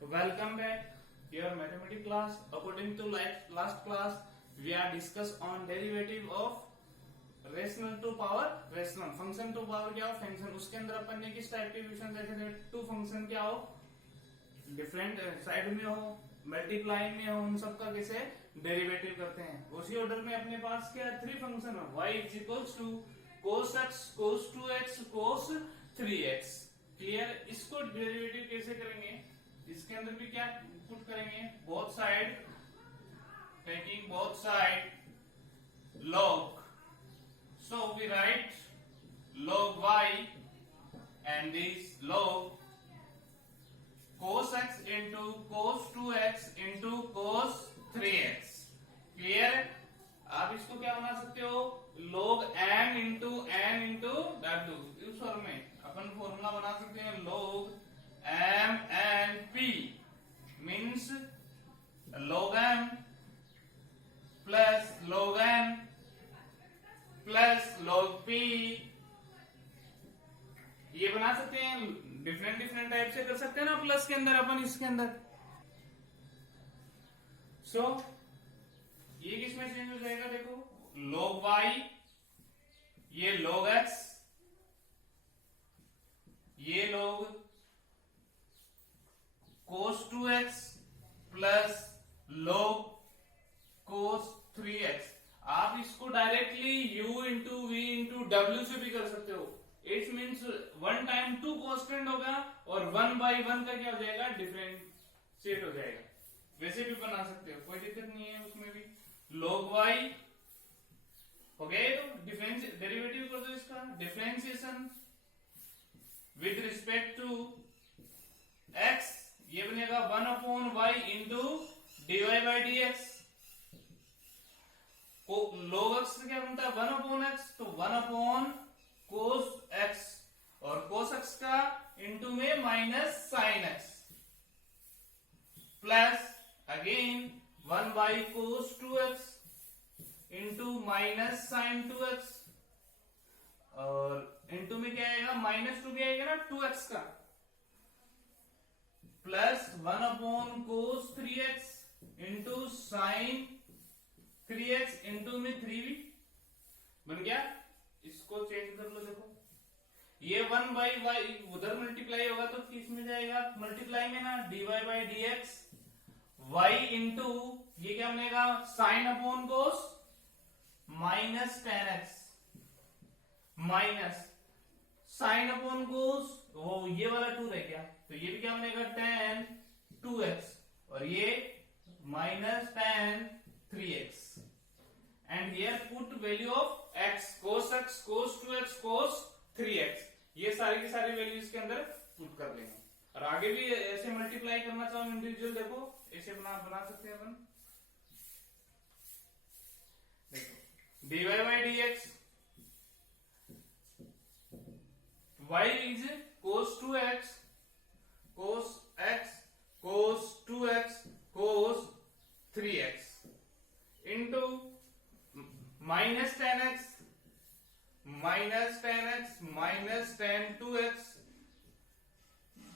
Welcome back to your mathematics class. According to last class, we are discuss on derivative of rational to power rational function to power क्या हो function उसके अंदर अपन ने किस type के division देखे थे टू फंक्शन क्या हो डिफरेंट साइड में हो मल्टीप्लाई में हो उन सबका कैसे डेरिवेटिव करते हैं उसी ऑर्डर में अपने पास क्या थ्री फंक्शन है y is equals to cos x cos 2x cos 3x clear इसको डेरिवेटिव कैसे करेंगे इसके अंदर भी क्या पुट करेंगे both side taking both side log so we write log y and this log cos x into cos 2x into cos 3x clear आप इसको क्या बना सकते हो log m into n into w इस फॉर्म में अपन formula बना सकते हैं log m and p means log m plus log n plus log p ये बना सकते हैं डिफरेंट टाइप से कर सकते हैं ना प्लस के अंदर अपन इसके अंदर सो ये किसमें चेंज हो जाएगा देखो log y ये log x ये log cos 2x plus log cos 3x आप इसको directly u into V into W से भी कर सकते हो it means one time to constant होगा और वन बाई वन का क्या हो जाएगा डिफरेंशिएट हो जाएगा वैसे भी बना सकते हो कोई दिक्कत नहीं है उसमें भी log y हो गया तो डिफरेंस डेरिवेटिव कर दो इसका differentiation with respect to x ये बनेगा 1/y into dy by dx log x से क्या बनता है 1/x तो 1 cos x और cos x का इंटू में minus sin x plus again 1 by cos 2x into minus sin 2x और इंटू में क्या आएगा -2 भी आएगा ना 2x का plus 1 cos 3x into sin 3x into में 3v बन गया इसको चेंज कर लो देखो ये 1 बाई y उधर मल्टीप्लाई होगा तो किस में जाएगा मल्टीप्लाई में ना dy by dx y into ये क्या बनेगा साइन अपॉन कोस minus 10x minus sine upon कोस वो ये वाला 2 रह गया तो ये भी क्या बनेगा tan 2x और ये minus tan 3x and here put value of x cos 2x cos 3x ये सारी की सारी वैल्यू इसके अंदर पुट कर लेंगे और आगे भी ऐसे मल्टीप्लाई करना चाहो इंडिविजुअल देखो ऐसे बना सकते हैं अपन देखो dy by dx y is cos 2x cos x cos 2x cos 3x into minus 10x minus 10x minus tan 2x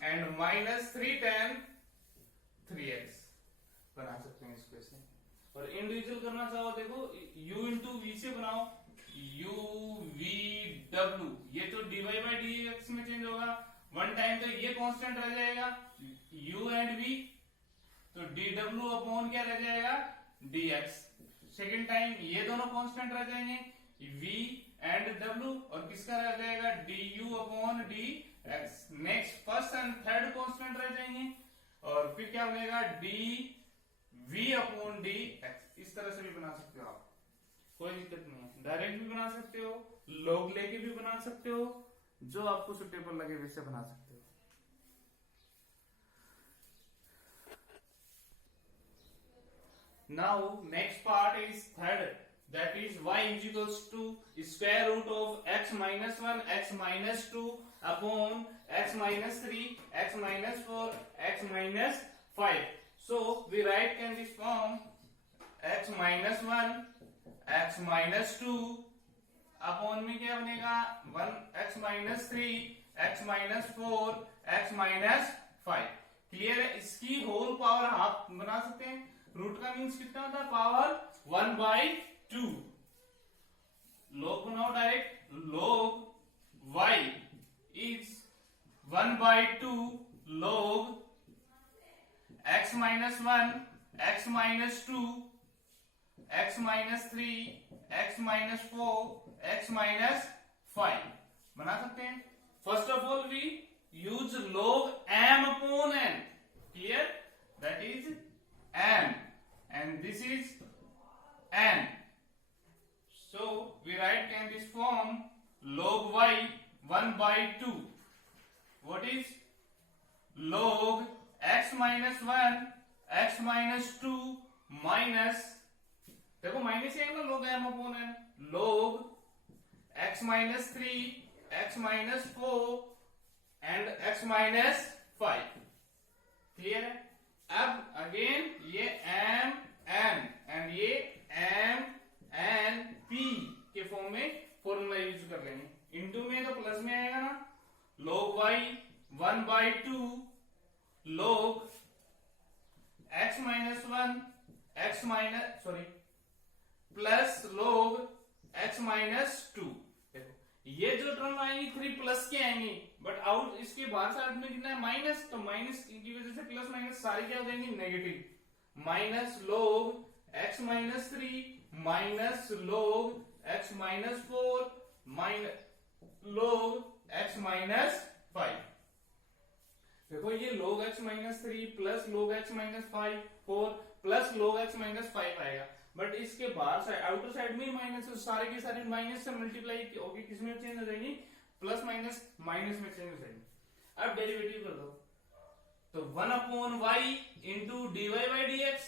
and minus 3 tan 3x बना सकते हैं इसको ऐसे और इंडिविजुअल करना चाहो देखो u इंटू वी से बनाओ u v w ये तो dy by dx में चेंज होगा वन टाइम तो ये कांस्टेंट रह जाएगा u एंड v तो dw अपॉन क्या रह जाएगा dx सेकेंड टाइम ये दोनों कांस्टेंट रह जाएंगे v एंड w और किसका रह जाएगा du upon dx next first and third constant रह जाएंगे और फिर क्या बनेगा dv अपॉन dx इस तरह से भी बना सकते हो आप कोई दिक्कत नहीं है डायरेक्ट भी बना सकते हो log लेके भी बना सकते हो जो आपको सुटेबल लगे वैसे बना सकते हो Now next part is third that is y is equals to square root of x minus 1 x minus 2 upon x minus 3 x minus 4 x minus 5. So we write in this form x minus 1 x minus 2 upon में क्या बनेगा 1 x minus 3 x minus 4 x minus 5 clear है। इसके की whole power half बना सकते हैं। Root का मीन्स कितना होता है, पावर 1/2। लॉग बनाओ direct, log y is 1/2 log x minus 1, x minus 2, x minus 3, x minus 4, x minus 5 बना सकते हैं। First of all we use log m upon n, clear, that is m and this is n. So we write in this form log y 1/2. What is log x minus 1, x minus 2 minus, देखो minus है ना, log m upon n, log x minus 3, x minus 4 and x minus 5, clear है। अब again ये m n and ये m n p के form में formula use कर लेंगे। इनटू में तो प्लस में आएगा ना, log y 1/2 log x minus 1 x minus sorry plus log x minus 2। देखो ये जो टर्म आएंगी 3 प्लस के आएंगी, बट आउट इसके बाहर साइड में कितना है, माइनस, तो माइनस की वजह से प्लस माइनस सारी क्या हो जाएंगी, negative. Minus log x minus 3 minus log x minus 4 minus log x minus 5। देखो ये log x minus 3 plus log x minus 5 4 plus log x minus 5 आएगा, बट इसके बाहर साइड आउटर साइड में माइनस, सारे के सारे माइनस से मल्टीप्लाई होगी, किसमें चेंज हो जाएंगी, प्लस माइनस माइनस में चेंज हो जाएंगी। अब डेरिवेटिव कर दो, तो 1/y into dy by dx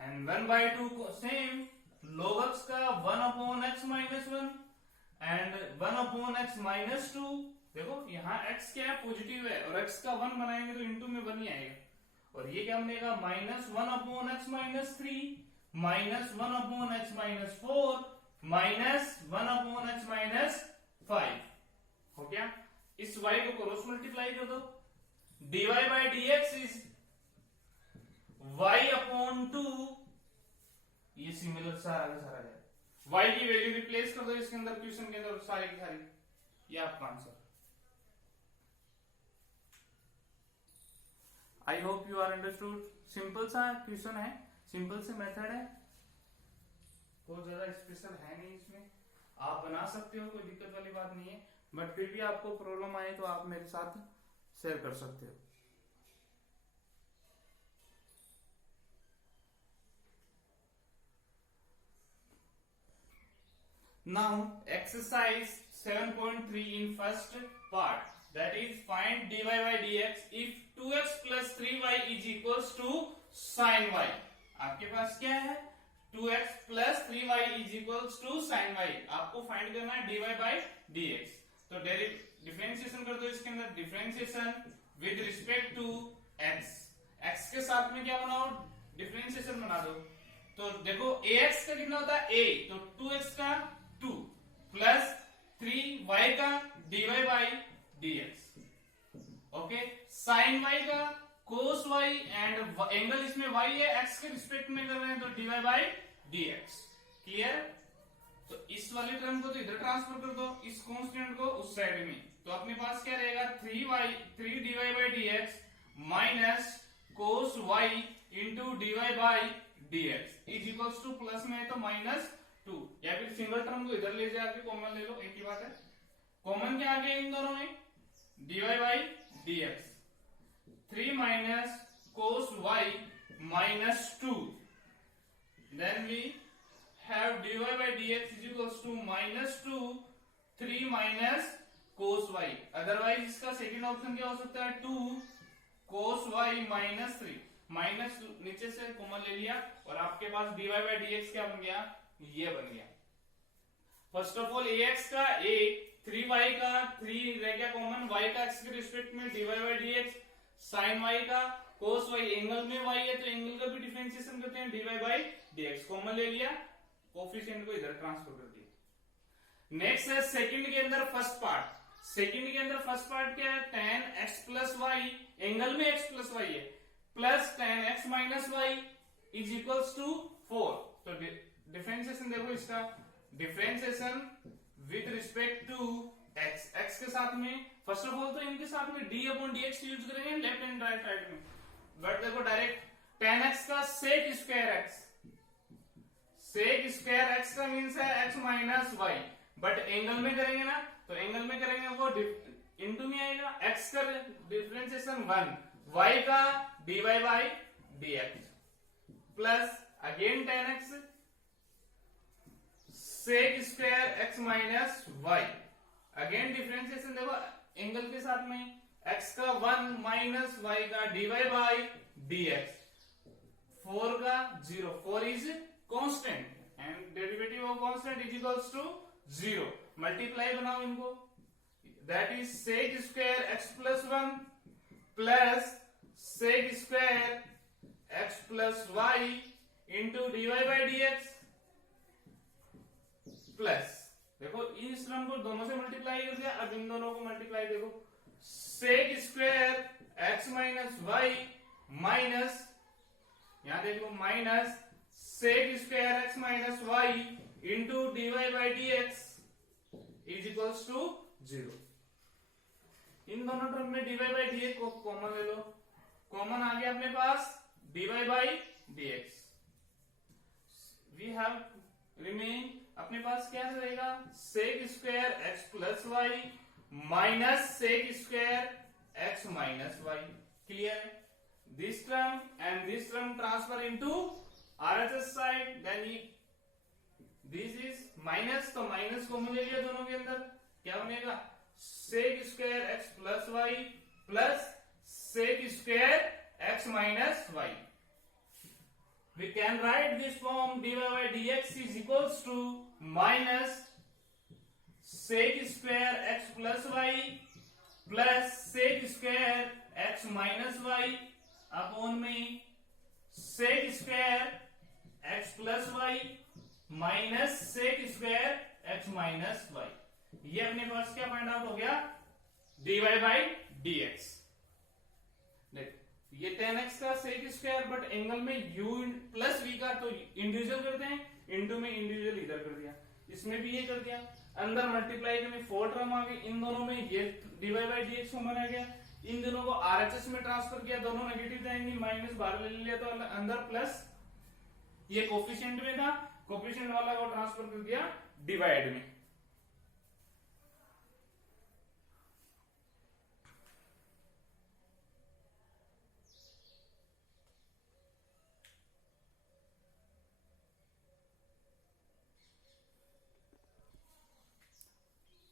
and 1/2 same, log x का 1/x minus 1 and 1/x minus 2। देखो यहाँ x क्या है, पॉजिटिव है, और x का 1 बनाएंगे तो इंटू में 1 ही आएगा, और ये क्या बनेगा, minus 1/x minus 3 minus 1/x minus 4 minus 1/x minus 5 हो गया। इस y को क्रॉस मल्टीप्लाई कर दो, dy by dx is y/2, ये सिमिलर सारा का सारा है, y की वैल्यू रिप्लेस कर दो इसके अंदर, क्वेश्चन के अंदर सारी की सारी, ये आपका answer. I hope you are understood. Simple सा क्वेश्चन है, सिंपल से मेथड है, बहुत ज्यादा स्पेशल है नहीं इसमें, आप बना सकते हो, कोई दिक्कत वाली बात नहीं है, बट फिर भी आपको प्रॉब्लम आए तो आप मेरे साथ शेयर कर सकते हो। Now exercise 7.3 in first part, that is find dy by dx if 2x plus 3y is equals to sin y। आपके पास क्या है, 2x plus 3y is equals to sin y, आपको फाइंड करना है dy by dx। तो differentiation कर दो इसके अंदर, differentiation with respect to x, x के साथ में क्या बनाओ, डिफरेंशिएशन बना दो। तो देखो ax का कितना होता है a, तो 2x का 2 प्लस 3y का dy by dx, okay, sin y का cos y एंड एंगल इसमें y है, x के रिस्पेक्ट में कर रहे हैं तो dy by dx, क्लियर। तो इस वाले टर्म को तो इधर ट्रांसफर कर दो, इस कांस्टेंट को उस साइड में, तो अपने पास क्या रहेगा 3 dy by dx minus cos y into dy by dx is equals to, plus में है तो माइनस 2, या फिर सिंगल टर्म को इधर ले जाके कॉमन ले लो, एक ही बात है। कॉमन क्या आ गया इन दोनों में, dy by dx 3 minus cos y minus 2, then we have dy by dx is equals to minus 2 3 minus cos y, otherwise इसका सेकंड ऑप्शन क्या हो सकता है 2 cos y माइनस 3, माइनस नीचे से कॉमन ले लिया और आपके पास dy by dx क्या बन गया, ये बन गया। फर्स्ट ऑफ ऑल ax का a, 3y का 3 रह गया कॉमन, y का x के रिस्पेक्ट में dy by dx, sin y का cos y, एंगल में y है तो एंगल का भी डिफरेंशिएशन करते हैं dy by dx, कॉमन ले लिया, कोफिशिएंट को इधर ट्रांसफर कर दिया। नेक्स्ट है सेकंड के अंदर फर्स्ट पार्ट, सेकंड के अंदर फर्स्ट पार्ट क्या है, tan x plus y, angle में x प्लस वाई है, plus tan x minus y is equals to 4। तो डिफरेंशिएशन देखो इसका, differentiation with respect to x, x के साथ में फर्स्ट ऑफ ऑल तो इनके साथ में d अपॉन dx यूज करेंगे लेफ्ट एंड राइट साइड में, बट देखो डायरेक्ट tan x का sec square x, sec square x का मीन्स है x minus y, but angle में करेंगे ना, तो एंगल में करेंगे वो इनटू में आएगा, x का डिफरेंशिएशन 1, y का dy by dx plus again tan x sec square x minus y, again differentiation देखो एंगल के साथ में, x का 1 माइनस y का dy बाई dx, 4 का 0, 4 is constant and derivative of constant is equals to 0, multiply बनाओ इनको, that is sec square x plus 1 plus sec square x plus y into dy by dx plus, देखो इस term को दोनों से multiply कर दिया, अब इन दोनों को मल्टीप्लाई देखो, sec square x minus y minus, यहां देख लो minus sec square x minus y into dy by dx is equals to 0। इन दोनों टर्म में dy बाई dx को कॉमन ले लो, कॉमन आ गया अपने पास dy by dx, we have remain अपने पास क्या रहेगा, sec square x plus y minus sec square x minus y, clear, this term and this term transfer into RHS side, then this is minus, तो minus common ले लिया दोनों के अंदर, क्या बनेगा sec square x plus y plus sec square x minus y, we can write this form dy by dx is equals to minus sec square x plus y plus sec square x minus y upon में sec square x plus y minus sec square x minus y, ये अपने पास क्या find out हो गया, dy by dx। ये tan x का sec square, but angle में u प्लस v का तो इंडिविजुअल करते हैं, इनटू में इंडिविजुअल इधर कर दिया, इसमें भी ये कर दिया, अंदर मल्टीप्लाई में 4 टर्म आ गई, इन दोनों में ये dy बाई dx कॉमन आ गया, इन दोनों को RHS में ट्रांसफर किया, दोनों नेगेटिव जाएंगे, माइनस बाहर ले लिया तो अंदर प्लस, ये कोफिशिएंट में था, कोफिशिएंट वाला को ट्रांसफर कर दिया डिवाइड में।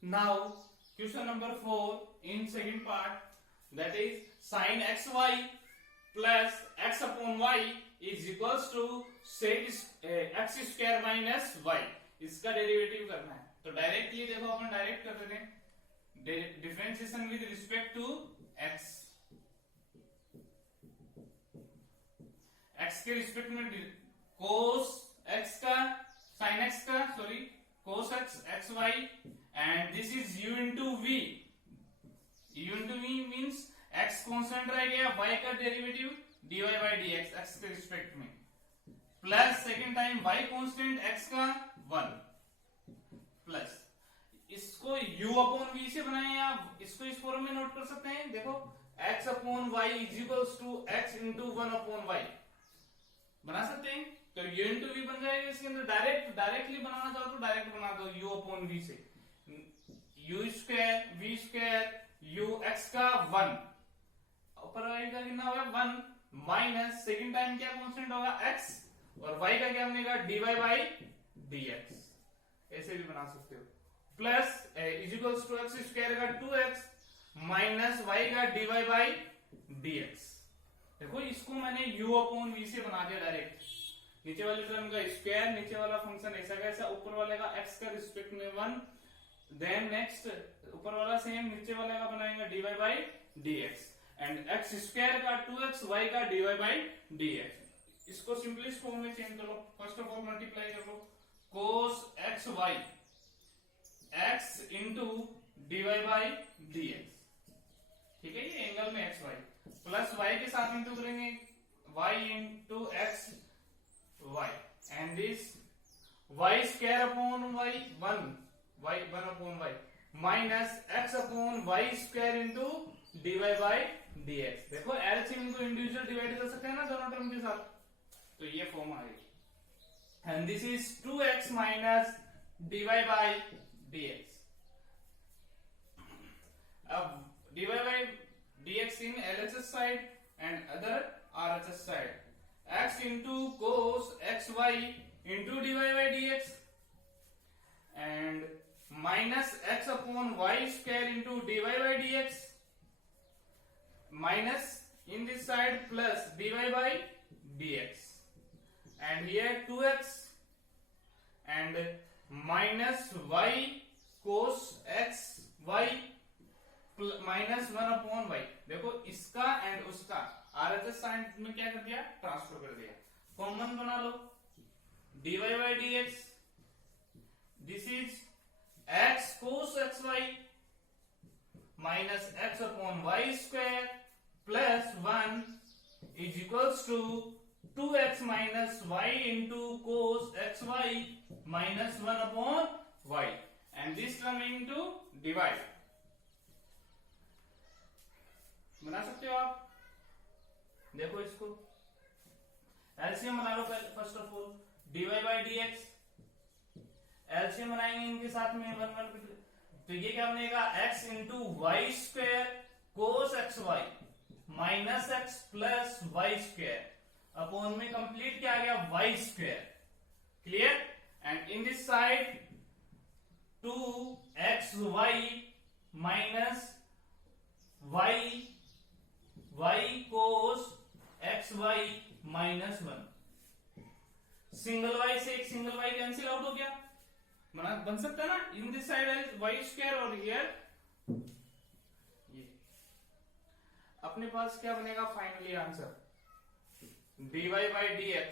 Now question number 4 in second part, that is sin xy plus x upon y is equals to sec x square minus y, इसका डेरिवेटिव करना है, तो डायरेक्टली देखो अपन डायरेक्ट कर देते हैं, differentiation with respect to x, x के respect में cos x का sin x का sorry cos x xy and this is u into v, u into v means x constant रह गया, y का derivative dy by dx x के respect में, plus second time y constant x का 1 plus, इसको u upon v से बनाए, आप इसको इस फॉर्म में नोट कर सकते हैं, देखो x upon y is equals to x into 1 upon y बना सकते हैं, तो u इंटू v बन जाएगा, इसके अंदर डायरेक्टली बनाना चाहो तो डायरेक्ट बना दो u अपॉन v से, u square v square u x का 1 ऊपर y का कितना होगा 1 माइनस सेकंड टाइम क्या कांस्टेंट होगा x और y का क्या बनेगा dy बाई dx, ऐसे भी बना सकते हो, plus is equals to x square का 2x माइनस y का dy बाई dx, देखो इसको मैंने u अपॉन v से बना दिया डायरेक्ट, नीचे वाले टर्म का स्क्वायर, नीचे वाला फंक्शन ऐसा कैसा, ऊपर वाले का x का रिस्पेक्ट में 1, देन नेक्स्ट ऊपर वाला सेम, नीचे वाले का बनाएंगे dy by dx and x square का 2x y का dy बाई dx, इसको सिंपलेस्ट फॉर्म में चेंज कर लो, फर्स्ट ऑफ ऑल मल्टीप्लाई कर लो, cos xy x into dy by dx, ठीक है, ये एंगल में एक्स वाई, प्लस वाई के साथ इंटू करेंगे y into x y, and this y square upon y 1 upon y minus x upon y square into dy by dx। देखो LCM को individual divide कर सकते हैं ना दोनों टर्म के साथ, तो ये फॉर्म आएगी। And this is 2x minus dy by dx। अब dy by dx in LHS side and other RHS side, x into cos xy into dy by dx and minus x upon y square into dy by dx minus in this side plus dy by dx, and here 2x and minus y cos x y minus 1 upon y. देखो इसका and उसका RHS sign में क्या कर दिया, transfer कर दिया, common बना लो, dy by dx, this is x cos xy minus x upon y square plus 1 is equals to 2x minus y into cos xy minus 1 upon y, and this term into divide. बना सकते हो आप, देखो इसको LCM बना लो पहले, first of all dy by dx, LCM बनाएंगे इनके साथ में 1 1, तो ये क्या बनेगा x into y square cos x y minus x plus y square upon में कंप्लीट क्या आ गया y square, clear, and in this side 2xy minus y cos xy minus 1, single y से एक सिंगल y कैंसिल आउट हो गया, बन सकता है ना, इन दिस साइड है y स्क्वायर और हियर ये, अपने पास क्या बनेगा finally answer, dy by dx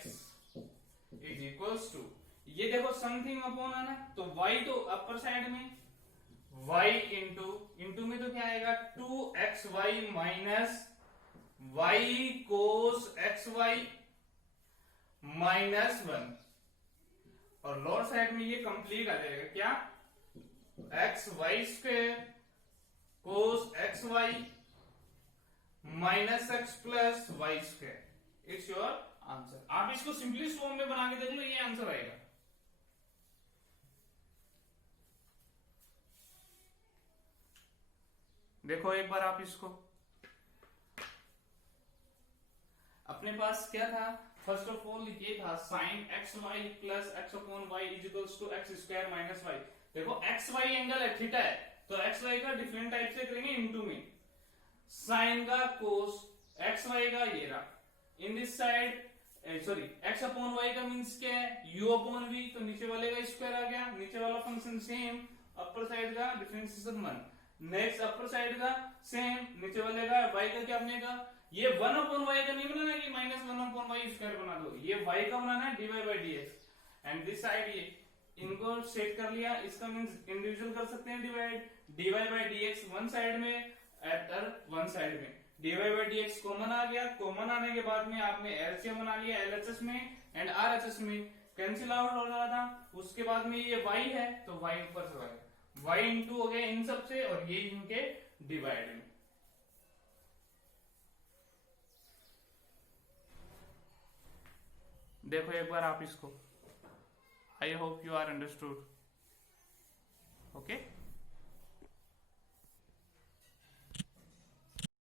is equals to, ये देखो समथिंग अपॉन है ना, तो y तो अपर साइड में, y इंटू में तो क्या आएगा 2xy minus y cos xy minus 1, और लोअर साइड में ये कंप्लीट आ जाएगा क्या, x y square cos x y minus x plus y square, it's your answer. आप इसको सिंपलेस्ट फॉर्म में बना के देख लो, ये आंसर आएगा। देखो एक बार आप इसको, अपने पास क्या था, फर्स्ट ऑफ ऑल ये था sin x y plus x upon y is equals to x square minus y. देखो एक्स वाई एंगल है, थीटा है, तो एक्स वाई का डिफरेंट टाइप से करेंगे इनटू में, साइन का कोस एक्स वाई का ये रहा, in this side sorry x upon y का मींस क्या है यू अपॉन वी, तो नीचे वाले का स्क्वायर आ गया, नीचे वाला फंक्शन सेम, अपर साइड का डिफरेंशिएशन 1, नेक्स्ट अपर साइड का सेम, नीचे वाले का y का क्या बनेगा, ये 1 अपॉन वाई का नहीं बनाना कि माइनस 1 अपॉन वाई स्क्वायर बना दो, ये y का बनाना है dy by dx, and this side ये इनको सेट कर लिया, इसका मींस इंडिविजुअल कर सकते हैं divide, dy by dx one side में एटर वन साइड में, dy बाई dx कॉमन आ गया, कॉमन आने के बाद में आपने एलसीएम बना लिया एलएचएस में एंड आरएचएस में, कैंसिल आउट हो रहा था, उसके बाद में ये y है तो y ऊपर से आएगा, y इंटू हो गया इन सब से और ये इनके डिवाइड में। देखो एक बार आप इसको, I hope you are understood, okay.